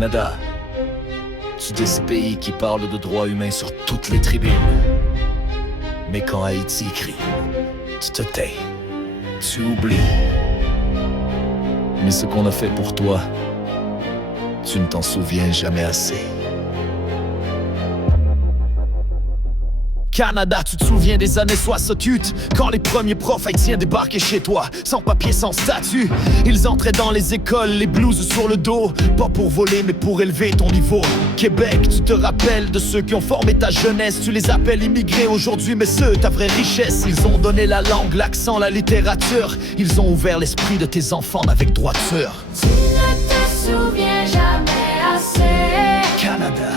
Canada, tu dis ce pays qui parle de droits humains sur toutes les tribunes. Mais quand Haïti crie, tu te tais, tu oublies. Mais ce qu'on a fait pour toi, tu ne t'en souviens jamais assez. Canada, tu te souviens des années 68, quand les premiers profs haïtiens débarquaient chez toi, sans papier, sans statut. Ils entraient dans les écoles, les blouses sur le dos, pas pour voler mais pour élever ton niveau. Québec, tu te rappelles de ceux qui ont formé ta jeunesse. Tu les appelles immigrés aujourd'hui, mais ceux, ta vraie richesse. Ils ont donné la langue, l'accent, la littérature. Ils ont ouvert l'esprit de tes enfants avec droiture. Tu ne te souviens jamais assez, Canada,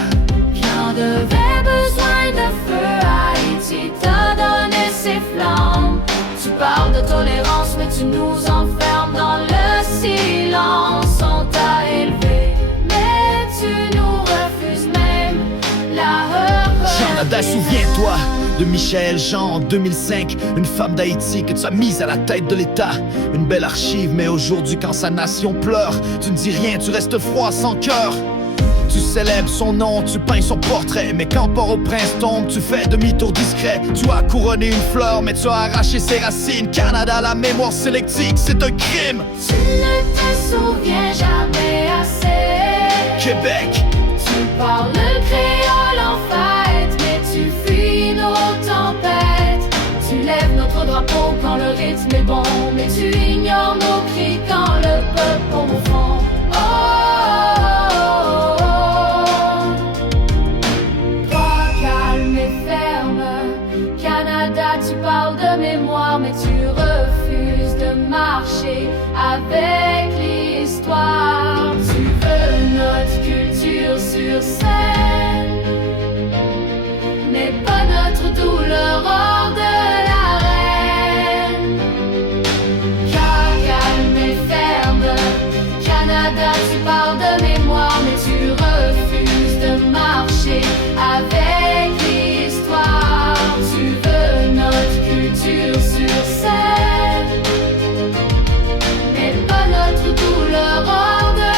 quand devait besoin de feu, Haïti t'a donné ses flammes. Tu parles de tolérance, mais tu nous enfermes dans le silence. On t'a élevé, mais tu nous refuses même la reconnaissance. Canada, souviens-toi de Michel Jean en 2005, une femme d'Haïti que tu as mise à la tête de l'État. Une belle archive, mais aujourd'hui quand sa nation pleure, tu ne dis rien, tu restes froid sans cœur. Tu célèbres son nom, tu peins son portrait, mais quand Port-au-Prince tombe, tu fais demi-tour discret. Tu as couronné une fleur, mais tu as arraché ses racines. Canada, la mémoire sélective, c'est un crime. Tu ne te souviens jamais assez, Québec, tu parles le créole en fête, mais tu fuis nos tempêtes. Tu lèves notre drapeau quand le rythme est bon, mais tu ignores nos cris quand le peuple tombe au fond. Oh, toi calme et ferme, Canada, tu parles de mémoire, mais tu refuses de marcher avec l'histoire. Tu veux notre culture sur scène, mais pas notre douleur hors de l'arène. Calme et ferme, Canada, tu parles de mémoire, mais tu refuses de marcher avec l'histoire. Tu veux notre culture sur scène, mais pas notre douleur hors de l'arène.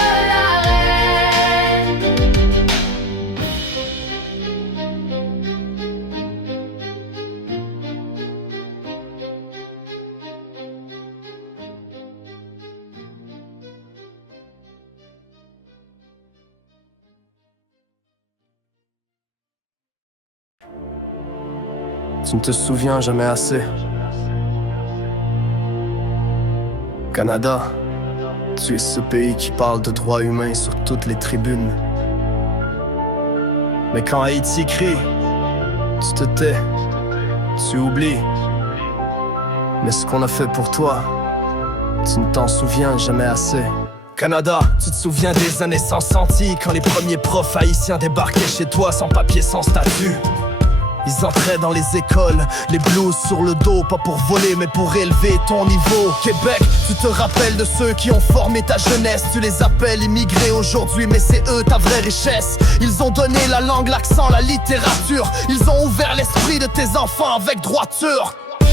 Tu ne te souviens jamais assez. Canada, tu es ce pays qui parle de droits humains sur toutes les tribunes. Mais quand Haïti crie, tu te tais, tu oublies. Mais ce qu'on a fait pour toi, tu ne t'en souviens jamais assez. Canada, tu te souviens des années sans senti, quand les premiers profs haïtiens débarquaient chez toi sans papier, sans statut. Ils entraient dans les écoles, les blouses sur le dos, pas pour voler mais pour élever ton niveau. Québec, tu te rappelles de ceux qui ont formé ta jeunesse. Tu les appelles immigrés aujourd'hui, mais c'est eux ta vraie richesse. Ils ont donné la langue, l'accent, la littérature. Ils ont ouvert l'esprit de tes enfants avec droiture. Tu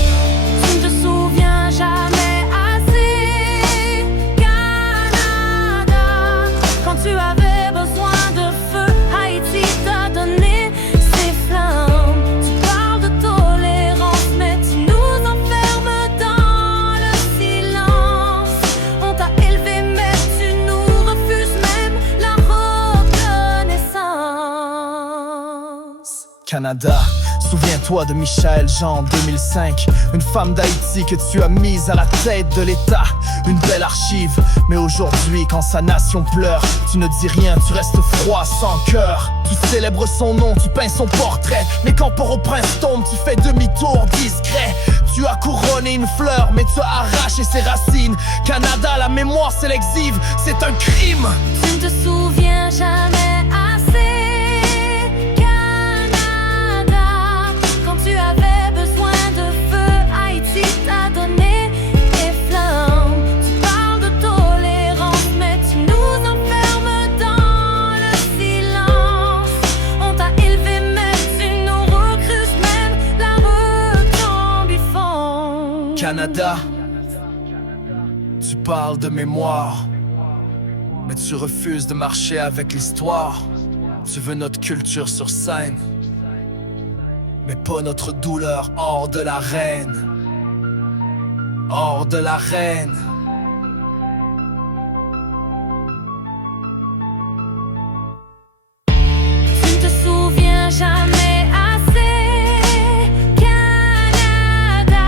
ne te souviens jamais assez, Canada, quand tu avais besoin de feu, Haïti t'a donné ses flammes. Tu parles de tolérance, mais tu nous enfermes dans le silence. On t'a élevé, mais tu nous refuses même la reconnaissance. Canada, souviens-toi de Michel Jean en 2005, une femme d'Haïti que tu as mise à la tête de l'État. Une belle archive, mais aujourd'hui quand sa nation pleure, tu ne dis rien, tu restes froid sans cœur. Tu célèbres son nom, tu peins son portrait, mais quand Port-au-Prince tombe, tu fais demi-tour discret. Tu as couronné une fleur, mais tu as arraché ses racines. Canada, la mémoire sélective, c'est un crime. Tu ne te souviens jamais assez, Canada, quand tu avais besoin de feu, Haïti t'a donné des flammes. Tu parles de tolérance, mais tu nous enfermes dans le silence. On t'a élevé, mais tu nous recruses même la retombe fond. Canada, tu parles de mémoire, Mais tu refuses de marcher avec l'histoire. Tu veux notre culture sur scène, mais pas notre douleur hors de l'arène. Hors de l'arène. Tu ne te souviens jamais assez, Canada.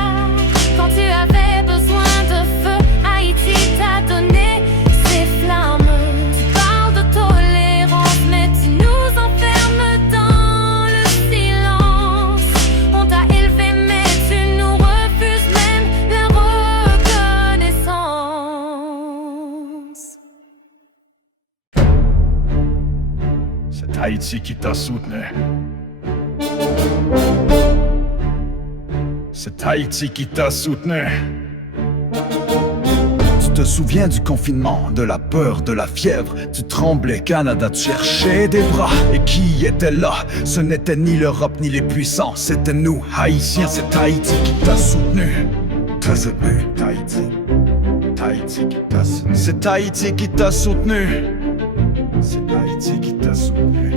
Quand tu avais besoin de feu, Haïti t'a donné ses flammes. Tu parles de tolérance, mais tu nous enfermes dans le silence. On t'a élevé, mais tu nous refuses même la reconnaissance. C'est Haïti qui t'a soutenu. C'est Haïti qui t'a soutenu. Tu te souviens du confinement, de la peur, de la fièvre. Tu tremblais, Canada, tu cherchais des bras. Et qui était là? Ce n'était ni l'Europe ni les puissants, c'était nous, Haïtiens. C'est Haïti qui t'a soutenu. T'as soutenu, Haïti. Haïti qui t'a soutenu. C'est Haïti qui t'a soutenu. C'est Haïti qui t'a soutenu.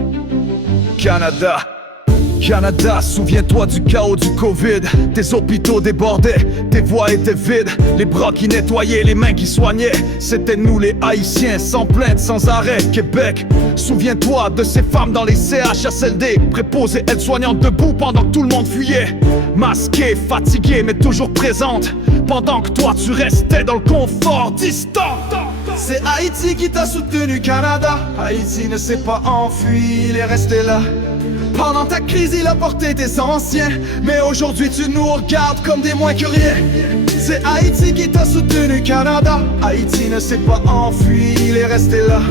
Canada, Canada, souviens-toi du chaos du Covid. Tes hôpitaux débordaient, tes voies étaient vides. Les bras qui nettoyaient, les mains qui soignaient. C'était nous les Haïtiens, sans plainte, sans arrêt. Québec, souviens-toi de ces femmes dans les CHSLD, préposées, aides-soignantes debout pendant que tout le monde fuyait. Masquées, fatiguées, mais toujours présentes, pendant que toi tu restais dans le confort distant. C'est Haïti qui t'a soutenu, Canada. Haïti ne s'est pas enfui, il est resté là. Pendant ta crise, il a porté tes anciens, mais aujourd'hui tu nous regardes comme des moins que rien. C'est Haïti qui t'a soutenu, Canada. Haïti ne s'est pas enfui, il est resté là.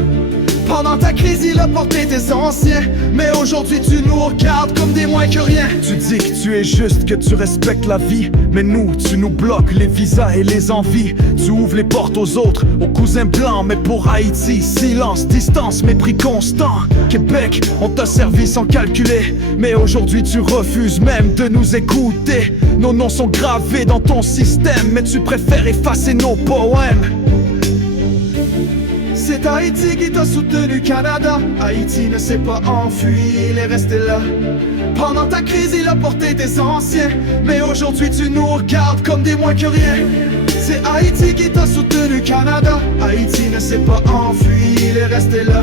Pendant ta crise, il a porté tes anciens, mais aujourd'hui tu nous regardes comme des moins que rien. Tu dis que tu es juste, que tu respectes la vie, mais nous, tu nous bloques les visas et les envies. Tu ouvres les portes aux autres, aux cousins blancs, mais pour Haïti, silence, distance, mépris constant. Québec, on t'a servi sans calculer, mais aujourd'hui tu refuses même de nous écouter. Nos noms sont gravés dans ton système, mais tu préfères effacer nos poèmes. C'est Haïti qui t'a soutenu, Canada. Haïti ne s'est pas enfui, il est resté là. Pendant ta crise, il a porté tes anciens, mais aujourd'hui tu nous regardes comme des moins que rien. C'est Haïti qui t'a soutenu, Canada. Haïti ne s'est pas enfui, il est resté là.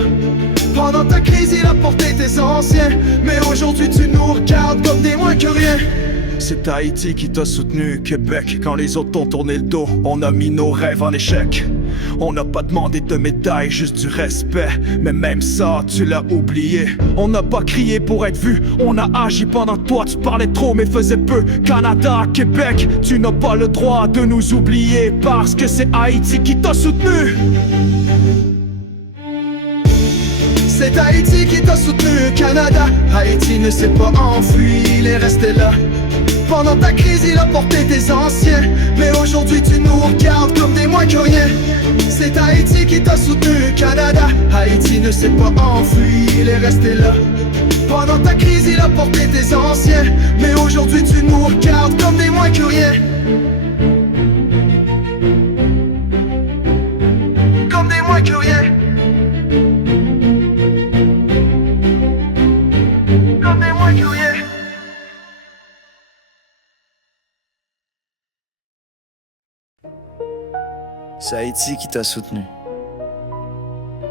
Pendant ta crise, il a porté tes anciens, mais aujourd'hui tu nous regardes comme des moins que rien. C'est Haïti qui t'a soutenu, Québec. Quand les autres t'ont tourné le dos, on a mis nos rêves en échec. On n'a pas demandé de médaille, juste du respect. Mais même ça, tu l'as oublié. On n'a pas crié pour être vu, on a agi pendant que toi tu parlais trop mais faisais peu. Canada, Québec, tu n'as pas le droit de nous oublier, parce que c'est Haïti qui t'a soutenu. C'est Haïti qui t'a soutenu, Canada. Haïti ne s'est pas enfui, il est resté là. Pendant ta crise, il a porté tes anciens, mais aujourd'hui tu nous regardes comme des moins que rien. C'est Haïti qui t'a soutenu, Canada. Haïti ne s'est pas enfui, il est resté là. Pendant ta crise, il a porté tes anciens, mais aujourd'hui tu nous regardes comme des moins que rien. Comme des moins que rien. Comme des moins que rien. C'est Haïti qui t'a soutenu.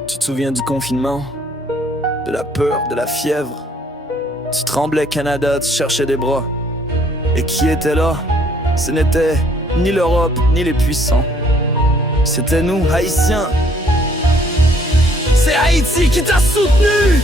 Tu te souviens du confinement? De la peur, de la fièvre? Tu tremblais, Canada, tu cherchais des bras. Et qui était là? Ce n'était ni l'Europe, ni les puissants. C'était nous, Haïtiens. C'est Haïti qui t'a soutenu!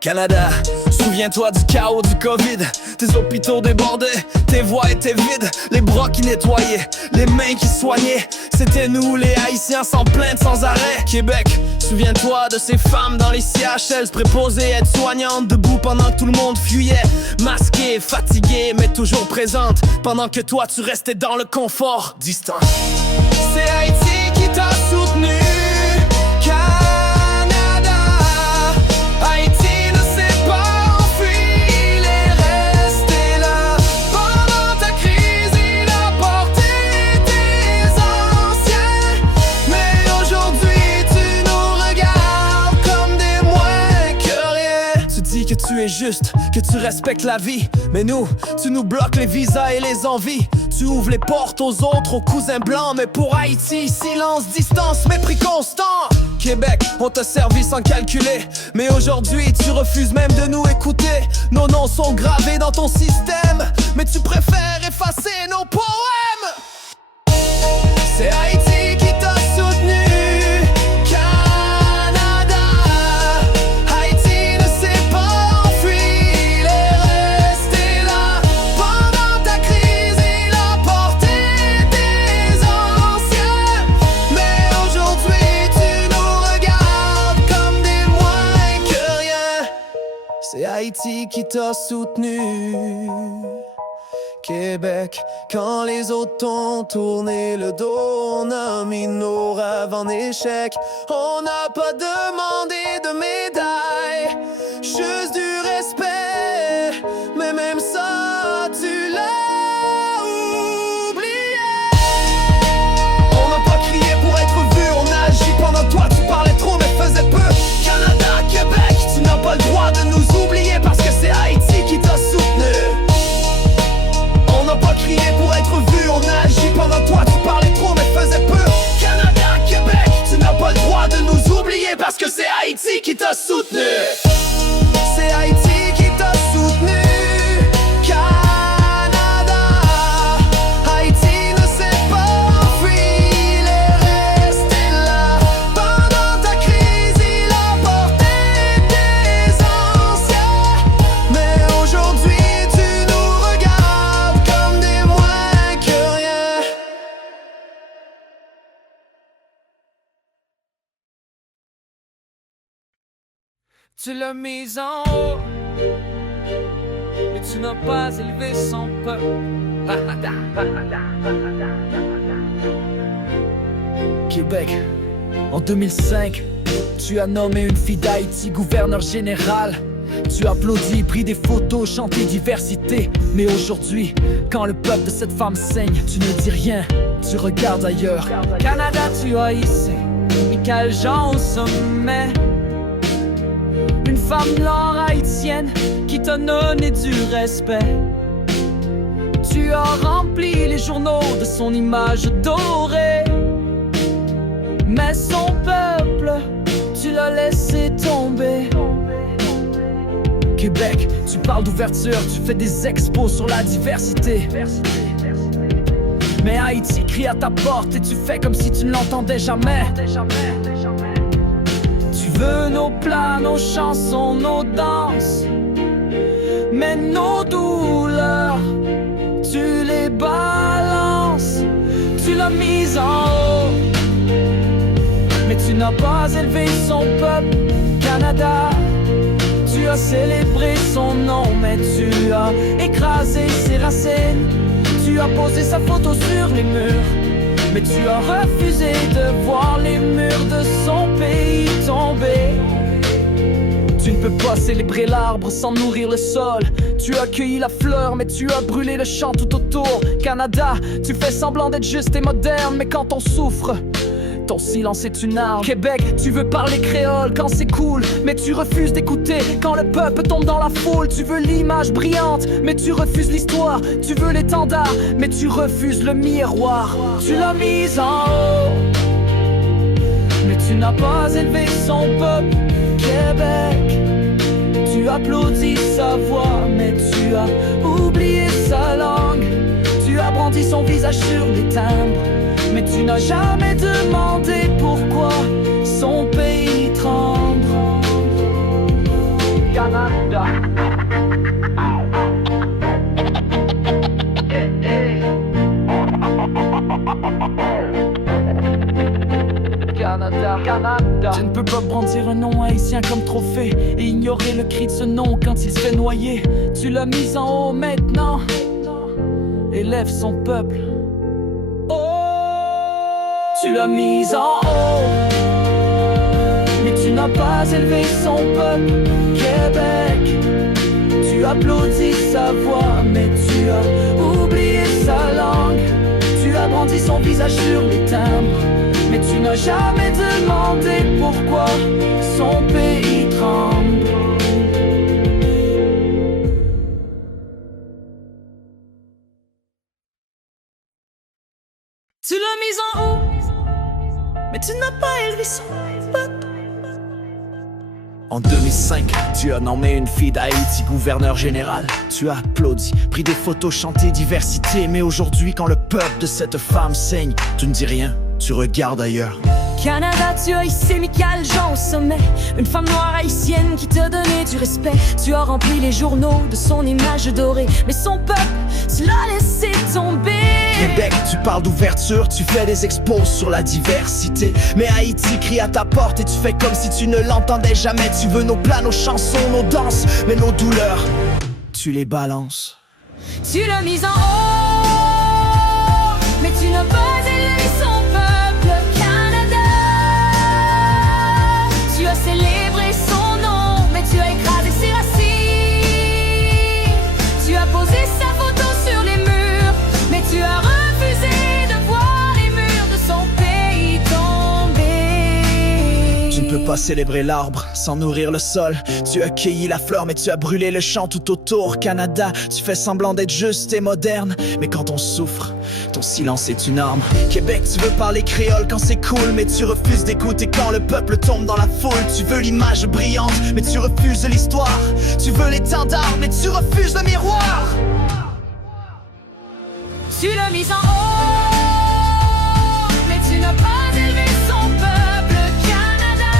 Canada, souviens-toi du chaos du Covid. Tes hôpitaux débordaient, tes voies étaient vides. Les bras qui nettoyaient, les mains qui soignaient. C'était nous les Haïtiens, sans plainte, sans arrêt. Québec, souviens-toi de ces femmes dans les CHL, préposées, aides-soignantes, debout pendant que tout le monde fuyait. Masquées, fatiguées, mais toujours présentes, pendant que toi tu restais dans le confort distant. C'est Haïti qui t'a soutenu, Canada. Haïti ne s'est pas enfui, il est resté là. Pendant ta crise, il a porté tes anciens, mais aujourd'hui tu nous regardes tu es juste, que tu respectes la vie. Mais nous, tu nous bloques les visas et les envies. Tu ouvres les portes aux autres, aux cousins blancs. Mais pour Haïti, silence, distance, mépris constant. Québec, on t'a servi sans calculer. Mais aujourd'hui, tu refuses même de nous écouter. Nos noms sont gravés dans ton système, mais tu préfères effacer nos poèmes. C'est Haïti qui t'a soutenu, Canada. Haïti ne s'est pas enfui, il est resté là. Pendant ta crise, il a porté des anciens. Mais aujourd'hui, tu nous regardes comme des moins que rien. C'est Haïti qui t'a soutenu, Québec, quand les autres t'ont tourné le dos, on a mis nos rêves en échec. On n'a pas demandé de médaille, juste du respect. Mais même ça, tu l'as oublié. On n'a pas crié pour être vu, on a agi pendant toi. Tu parlais trop mais faisais peu. Canada, Québec, tu n'as pas le droit de nous oublier parce que c'est Haïti qui t'a soutenu. On n'a pas crié pour être vu, on a agi pendant toi. Tu parlais trop mais faisais peu. Canada, Québec, tu n'as pas le droit de nous oublier parce que c'est Haïti qui t'a soutenu. C'est Haïti qui t'a soutenu, Canada. Haïti ne s'est pas enfui, il est resté là. Pendant ta crise, il a porté des anciens. Mais aujourd'hui, tu nous regardes comme des moins que rien. Tu l'as mise en haut, mais tu n'as pas élevé son peuple. Québec, en 2005, tu as nommé une fille d'Haïti gouverneur général. Tu applaudis, pris des photos, chanté diversité. Mais aujourd'hui, quand le peuple de cette femme saigne, tu ne dis rien, tu regardes ailleurs. Canada, tu as hissé Michael Jean au sommet. Une femme noire haïtienne qui t'a donné du respect. Tu as rempli les journaux de son image dorée. Mais son peuple, tu l'as laissé tomber. Québec, tu parles d'ouverture, tu fais des expos sur la diversité. Mais Haïti crie à ta porte et tu fais comme si tu ne l'entendais jamais. Tu veux nos plats, nos chansons, nos danses, mais nos douleurs, tu les balances. Tu l'as mise en haut, mais tu n'as pas élevé son peuple. Canada, tu as célébré son nom, mais tu as écrasé ses racines. Tu as posé sa photo sur les murs, mais tu as refusé de voir les murs de son pays tomber. Tu ne peux pas célébrer l'arbre sans nourrir le sol. Tu as cueilli la fleur, mais tu as brûlé le champ tout autour. Canada, tu fais semblant d'être juste et moderne, mais quand on souffre, ton silence est une arme. Québec, tu veux parler créole quand c'est cool, mais tu refuses d'écouter quand le peuple tombe dans la foule. Tu veux l'image brillante, mais tu refuses l'histoire. Tu veux l'étendard, mais tu refuses le miroir. Tu l'as mise en haut, mais tu n'as pas élevé son peuple. Québec, tu applaudis sa voix, mais tu as oublié sa langue. Tu as brandi son visage sur les timbres, mais tu n'as jamais demandé pourquoi son pays tremble. Canada, Canada, Canada. Tu ne peux pas brandir un nom haïtien comme trophée et ignorer le cri de ce nom quand il se fait noyer. Tu l'as mis en haut maintenant, élève son peuple. Tu l'as mise en haut, mais tu n'as pas élevé son peuple. Québec, tu applaudis sa voix, mais tu as oublié sa langue. Tu as brandi son visage sur les timbres, mais tu n'as jamais demandé pourquoi son pays tremble. mais tu n'as pas élevé son peuple. En 2005, tu as nommé une fille d'Haïti gouverneur général. Tu as applaudi, pris des photos, chanté diversité. Mais aujourd'hui, quand le peuple de cette femme saigne, tu ne dis rien, tu regardes ailleurs. Canada, tu as hissé Michaël Jean au sommet. Une femme noire haïtienne qui te donnait du respect. Tu as rempli les journaux de son image dorée. Mais son peuple, tu l'as laissé tomber. Québec, tu parles d'ouverture, tu fais des expos sur la diversité. Mais Haïti crie à ta porte et tu fais comme si tu ne l'entendais jamais. Tu veux nos plats, nos chansons, nos danses, mais nos douleurs, tu les balances. Tu l'as mise en haut, mais tu n'as pas élevé son peuple, Canada. Tu as célébré son nom, mais tu as écrasé ses racines. Tu as posé sa photo sur les murs, mais tu as refusé de voir les murs de son pays tomber. Tu ne peux pas célébrer l'arbre sans nourrir le sol. Tu as cueilli la fleur mais tu as brûlé le champ tout autour. Canada, tu fais semblant d'être juste et moderne, mais quand on souffre, ton silence est une arme. Québec, tu veux parler créole quand c'est cool, mais tu refuses d'écouter quand le peuple tombe dans la foule. Tu veux l'image brillante, mais tu refuses l'histoire. Tu veux l'étendard, mais tu refuses le miroir. Tu l'as mise en haut, mais tu n'as pas élevé son peuple, Canada.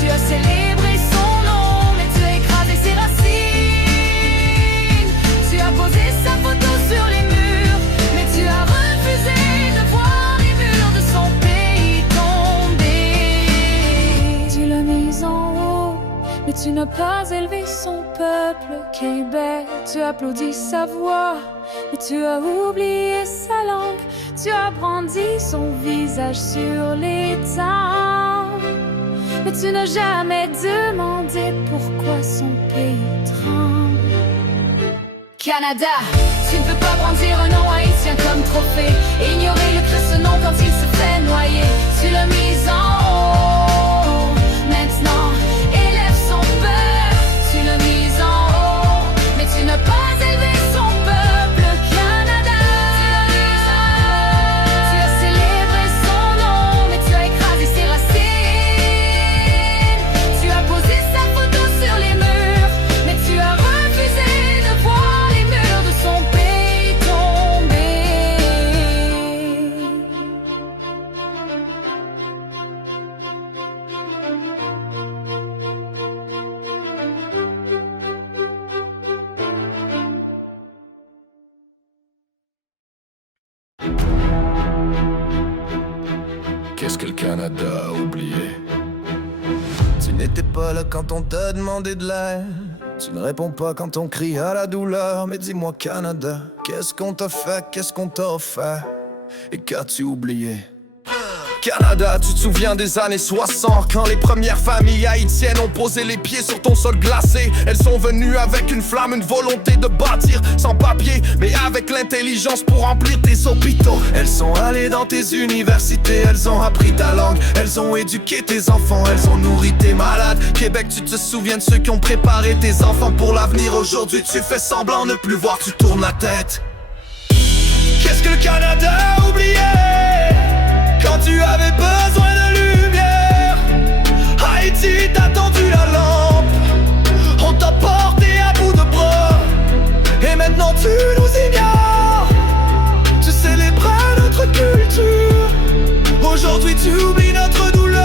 Tu as célébré son nom, mais tu as écrasé ses racines. Tu as posé sa photo sur les murs, mais tu as refusé de voir les murs de son pays tomber. Tu l'as mise en haut, mais tu n'as pas élevé son peuple, Québec. Tu applaudis sa voix, mais tu as oublié sa langue. Tu as brandi son visage sur les temps, mais tu n'as jamais demandé pourquoi son pays tremble. Canada, tu ne peux pas brandir un nom haïtien comme trophée et ignorer le Christ nom quand il se fait noyer. Tu l'as mis en haut, maintenant élève son peuple. Tu l'as mis en haut, mais tu n'as pas élevé son peuple, Canada. Tu as célébré son nom, mais tu as écrasé ses racines. Tu as posé sa photo sur les murs, mais tu as refusé de voir les murs de son pays tomber. Qu'est-ce que le Canada a oublié? Tu n'étais pas là quand on t'a demandé de l'aide. Tu ne réponds pas quand on crie à la douleur. Mais dis-moi Canada, qu'est-ce qu'on t'a fait, qu'est-ce qu'on t'a offert? Et qu'as-tu oublié? Canada, tu te souviens des années 60, quand les premières familles haïtiennes ont posé les pieds sur ton sol glacé. Elles sont venues avec une flamme, une volonté de bâtir, sans papier, mais avec l'intelligence pour remplir tes hôpitaux. Elles sont allées dans tes universités, elles ont appris ta langue, elles ont éduqué tes enfants, elles ont nourri tes malades. Québec, tu te souviens de ceux qui ont préparé tes enfants pour l'avenir. Aujourd'hui, tu fais semblant de ne plus voir, tu tournes la tête. Qu'est-ce que le Canada a oublié? Quand tu avais besoin de lumière, Haïti t'a tendu la lampe. On t'a porté à bout de bras, et maintenant tu nous ignores. Tu célébrais notre culture, aujourd'hui tu oublies notre douleur.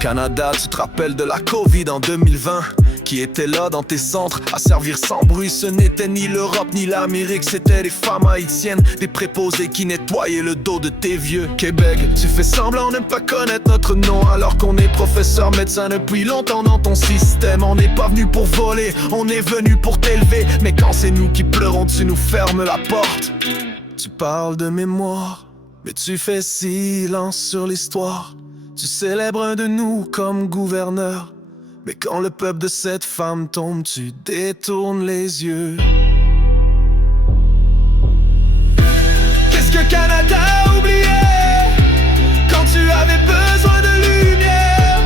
Canada, tu te rappelles de la Covid en 2020, qui était là dans tes centres, à servir sans bruit. Ce n'était ni l'Europe ni l'Amérique, c'était les femmes haïtiennes, des préposés qui nettoyaient le dos de tes vieux. Québec, tu fais semblant de ne pas connaître notre nom, alors qu'on est professeur médecin depuis longtemps dans ton système. On n'est pas venu pour voler, on est venu pour t'élever. Mais quand c'est nous qui pleurons, tu nous fermes la porte. Tu parles de mémoire, mais tu fais silence sur l'histoire. Tu célèbres un de nous comme gouverneur, mais quand le peuple de cette femme tombe, tu détournes les yeux. Qu'est-ce que Canada a oublié? Quand tu avais besoin de lumière,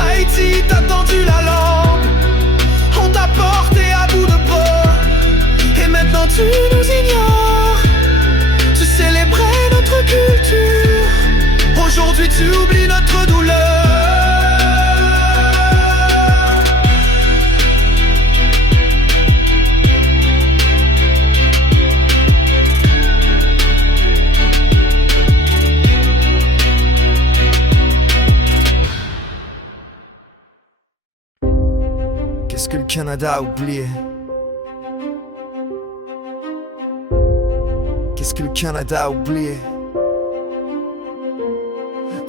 Haïti t'a tendu la lampe. On t'a porté à bout de bras, et maintenant tu nous ignores. Aujourd'hui tu oublies notre douleur. Qu'est-ce que le Canada a oublié? Qu'est-ce que le Canada a oublié?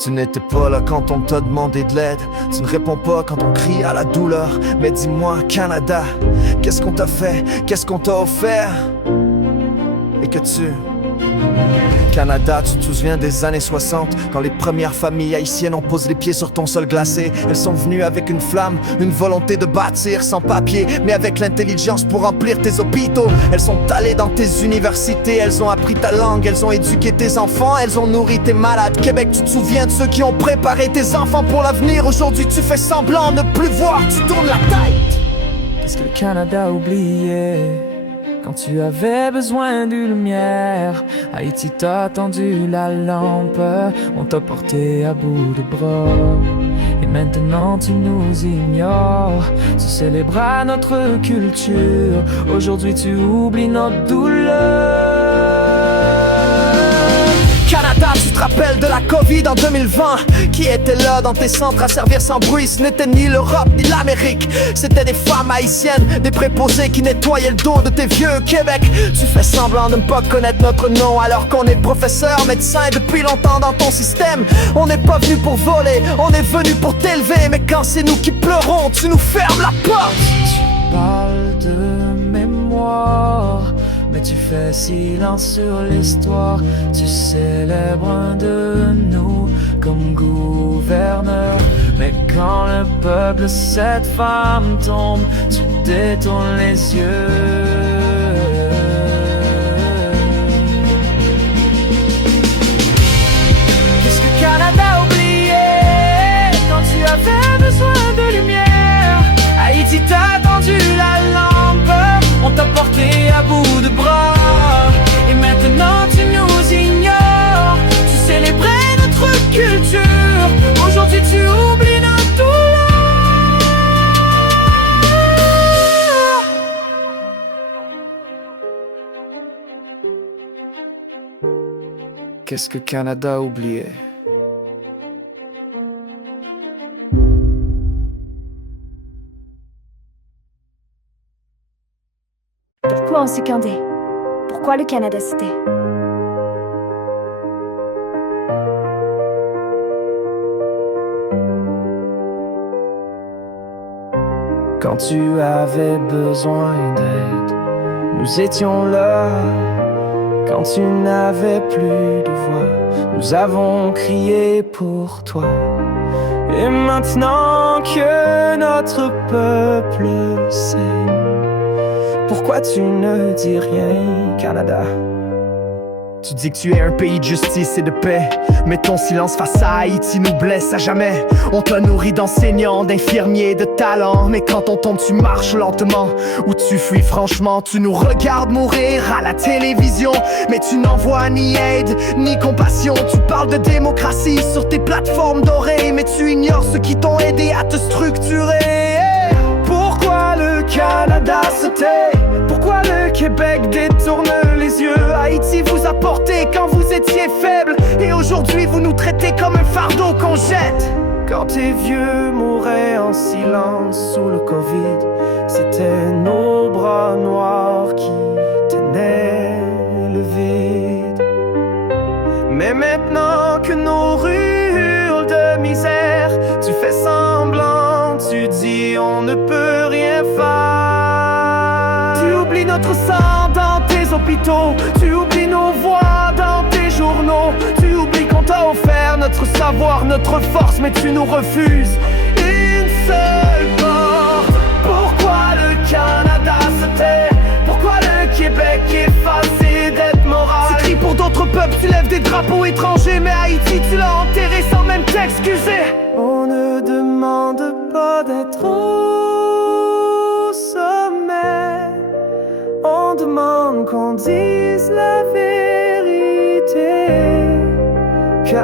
Tu n'étais pas là quand on t'a demandé de l'aide. Tu ne réponds pas quand on crie à la douleur. Mais dis-moi, Canada, qu'est-ce qu'on t'a fait? Qu'est-ce qu'on t'a offert? Et que tu... Canada, tu te souviens des années 60, quand les premières familles haïtiennes ont posé les pieds sur ton sol glacé. Elles sont venues avec une flamme, une volonté de bâtir, sans papier, mais avec l'intelligence pour remplir tes hôpitaux. Elles sont allées dans tes universités, elles ont appris ta langue, elles ont éduqué tes enfants, elles ont nourri tes malades. Québec, tu te souviens de ceux qui ont préparé tes enfants pour l'avenir. Aujourd'hui tu fais semblant de ne plus voir, tu tournes la tête. Qu'est-ce que le Canada a oublié? Quand tu avais besoin de lumière, Haïti t'a tendu la lampe, on t'a porté à bout de bras. Et maintenant tu nous ignores, tu célébras notre culture. Aujourd'hui tu oublies notre douleur. Canada, tu te rappelles de la Covid en 2020? Qui était là dans tes centres à servir sans bruit? Ce n'était ni l'Europe ni l'Amérique. C'était des femmes haïtiennes, des préposés qui nettoyaient le dos de tes vieux Québec. Tu fais semblant de ne pas connaître notre nom alors qu'on est professeur, médecin depuis longtemps dans ton système. On n'est pas venu pour voler, on est venu pour t'élever. Mais quand c'est nous qui pleurons, tu nous fermes la porte. Tu parles de mémoire, mais tu fais silence sur l'histoire. Tu célèbres un de nous comme gouverneur. Mais quand le peuple, cette femme tombe, tu détournes les yeux. Qu'est-ce que le Canada a oublié? Quand tu avais besoin de lumière, Haïti t'a tendu la lampe, on t'a porté à bout de bras. Et maintenant tu nous ignores, tu célébrais notre culture. Aujourd'hui tu oublies notre douleur. Qu'est-ce que le Canada a oublié? Pourquoi on s'est candé? Pourquoi le Canada cité? Quand tu avais besoin d'aide, nous étions là. Quand tu n'avais plus de voix, nous avons crié pour toi. Et maintenant que notre peuple saigne, pourquoi tu ne dis rien, Canada? Tu dis que tu es un pays de justice et de paix, mais ton silence face à Haïti nous blesse à jamais. On t'a nourri d'enseignants, d'infirmiers, de talents, mais quand on tombe tu marches lentement, ou tu fuis franchement. Tu nous regardes mourir à la télévision, mais tu n'envoies ni aide, ni compassion. Tu parles de démocratie sur tes plateformes dorées, mais tu ignores ceux qui t'ont aidé à te structurer. Pourquoi le Canada se tait? Pourquoi le Québec détourne les yeux? Haïti vous a porté quand vous étiez faible, et aujourd'hui vous nous traitez comme un fardeau qu'on jette. Quand tes vieux mouraient en silence sous le Covid, c'était nos bras noirs qui tenaient le vide. Mais maintenant que nos rues hurlent de misère, tu fais semblant, tu dis on ne peut rien faire. Tu oublies notre sang dans tes hôpitaux, tu oublies nos voix dans tes journaux. Tu oublies qu'on t'a offert notre savoir, notre force, mais tu nous refuses une seule porte. Pourquoi le Canada se tait? Pourquoi le Québec est effacé d'être moral? Tu cries pour d'autres peuples, tu lèves des drapeaux étrangers, mais Haïti tu l'as enterré sans même t'excuser. On ne demande pas d'être au sommet, on demande qu'on dise la vérité.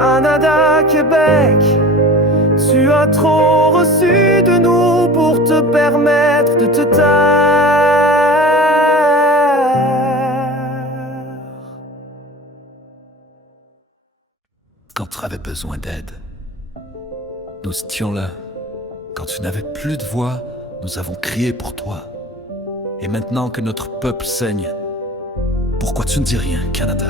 Canada, Québec, tu as trop reçu de nous pour te permettre de te taire. Quand tu avais besoin d'aide, nous étions là. Quand tu n'avais plus de voix, nous avons crié pour toi. Et maintenant que notre peuple saigne, pourquoi tu ne dis rien, Canada?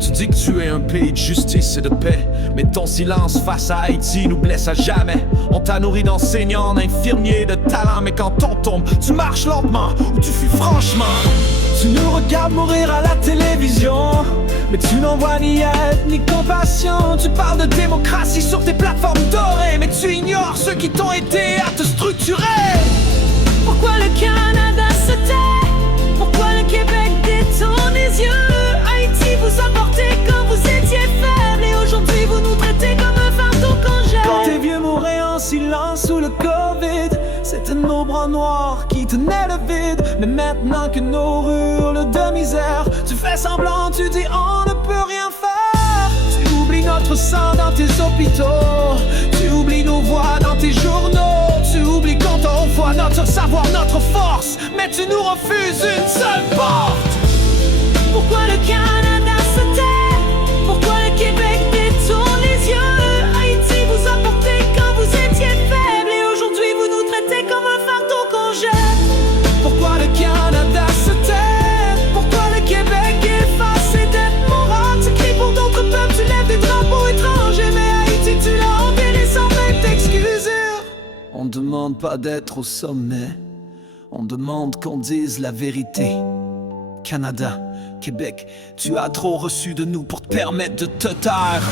Tu dis que tu es un pays de justice et de paix, mais ton silence face à Haïti nous blesse à jamais. On t'a nourri d'enseignants, d'infirmiers, de talents, mais quand on tombe, tu marches lentement ou tu fuis franchement. Tu nous regardes mourir à la télévision, mais tu n'en vois ni aide ni compassion. Tu parles de démocratie sur tes plateformes dorées, mais tu ignores ceux qui t'ont aidé à te structurer. Pourquoi le Canada se tait? Pourquoi le Québec détourne les yeux? Haïti vous a porté quand vous étiez faible, et aujourd'hui vous nous traitez comme un fardeau qu'on jette. Quand tes vieux mouraient en silence sous le Covid, c'était nos bras noirs qui tenaient le vide. Mais maintenant que nos rues hurlent de misère, tu fais semblant, tu dis on ne peut rien faire. Tu oublies notre sang dans tes hôpitaux, tu oublies nos voix dans tes journaux, tu oublies quand on voit notre savoir, notre force, mais tu nous refuses une seule porte. Pourquoi le Canada se tait? Pourquoi le Québec détourne les yeux? Haïti vous a porté quand vous étiez faible, et aujourd'hui vous nous traitez comme un fardeau qu'on jette. Pourquoi le Canada se tait? Pourquoi le Québec efface ses dettes morales? Tu cries pour d'autres peuples, tu lèves des drapeaux étrangers, mais Haïti tu l'as enterré sans même t'excuser. On demande pas d'être au sommet, on demande qu'on dise la vérité. Canada, Québec, tu as trop reçu de nous pour te permettre de te taire.